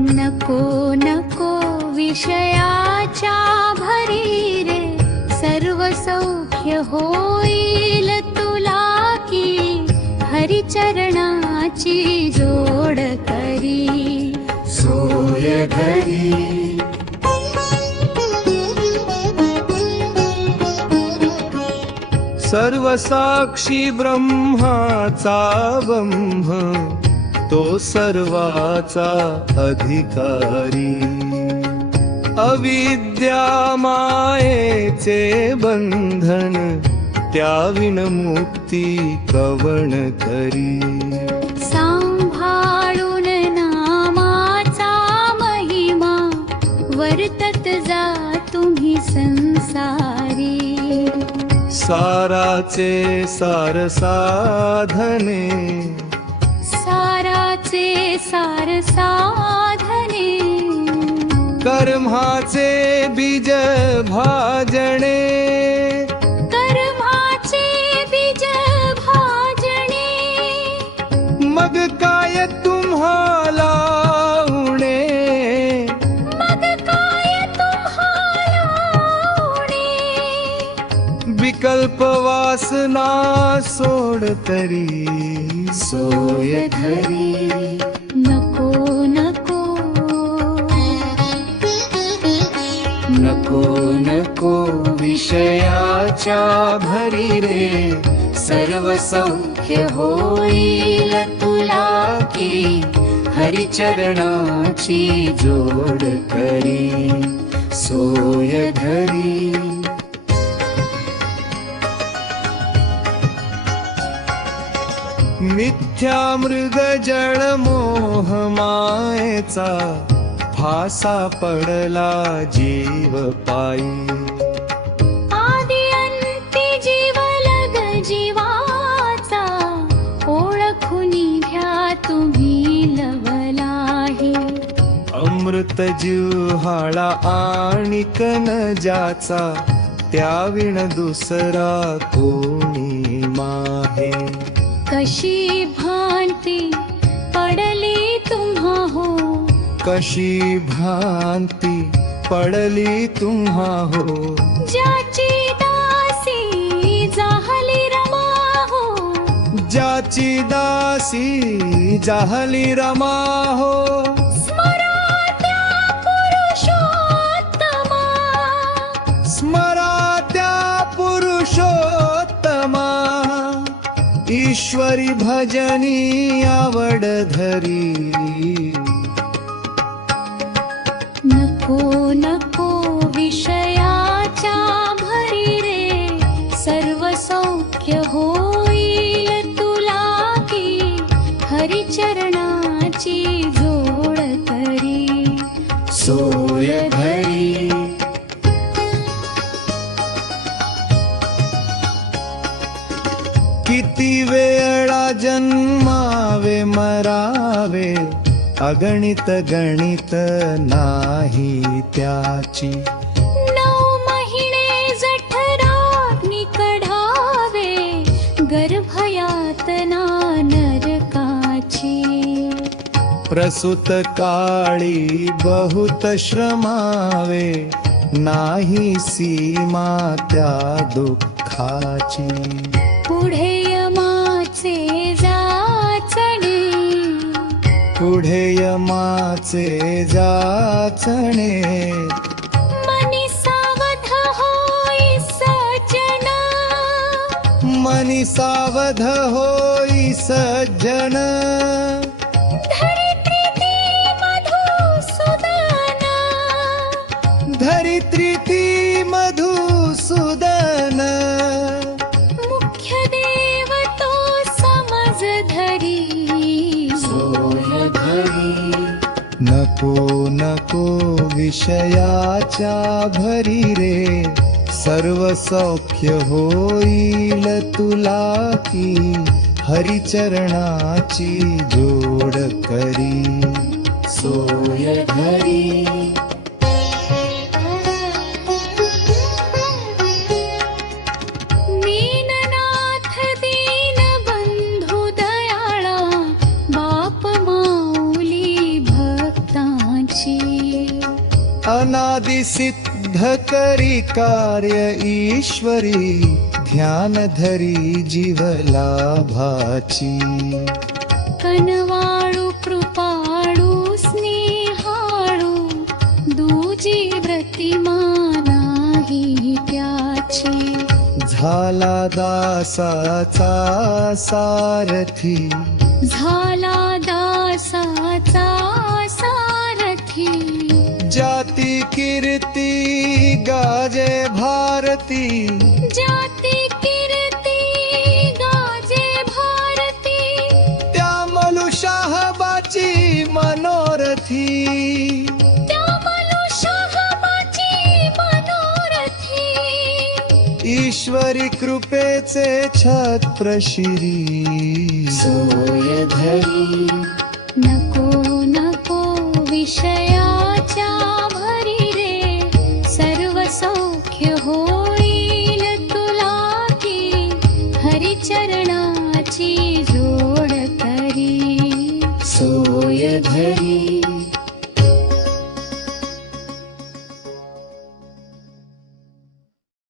नको नको विषयाच्या भरी रे सर्व सौख्य होईल तुला की हरिचरणाची जोड करी. सोय घरी. सर्व साक्षी ब्रह्माचा बंभ. तो सर्वाचा अधिकारी. अविद्या मायेचे बंधन त्याविन मुक्ती कवण करी. सांभाळून नामाचा महिमा वर्तत जा तुम्ही संसारी. साराचे सार साधने साराचे सार साधने। कर्माचे बीज भाजणे विकल्प वासना सोड तरी। सोय घरी नको नको। नको नको विषयाच्या भरी रे। सर्व सौख्य होईल तुला की हरिचरणाची जोड करी। सोय घरी मिथ्या मृग जळ मोह मायेचा फासा पडला जीव पायी अमृत जिव्हाळा आणि कन ज्याचा त्या विण दुसरा कोणी माहे. कशी भांति पडली तुम्हा हो कशी भांति पडली तुम्हा हो जाची दासी जाहली रमा हो जाची दासी जाहली रमा हो ईश्वरी भजनी आवड धरी। नको नको विषयाच्या भरी रे सर्व सौख्य होईल तुला की हरिचरणाची जोड करी। सोय किती वेळा जन्मावे मरावे अगणित गणित नाही त्याची. नऊ महिने जठराग्नी कढावे गर्भयातना नरकाची प्रसूत काळी बहुत श्रमावे नाही सीमा त्या दुःखाची. पुढे पुढे यमाचे जाचणे। मनी सावध होई सज्जन। मनी सावध होई सज्जन। धरित्री विषयाच्या भरी रे। सर्व सौख्य होईल तुला की हरिचरणाची जोड करी। सोय घरी अनादि सिद्ध करी कार्य ईश्वरी ध्यान धरी जीव लाभाची कनवाळू कृपाळू स्नेहाळू दूजी व्रतिमानाही त्याची। झाला दासाचा सारथी झाला कीर्ती गाजे भारती। जाती कीर्ती गाजे भारती। त्या मलुशाहबाची मनोरथी। त्या मनुष्यहबाची मनोरथी। ईश्वरी कृपेचे छत्र शिरी सोय हरिचरणाची जोड करी सोय धरी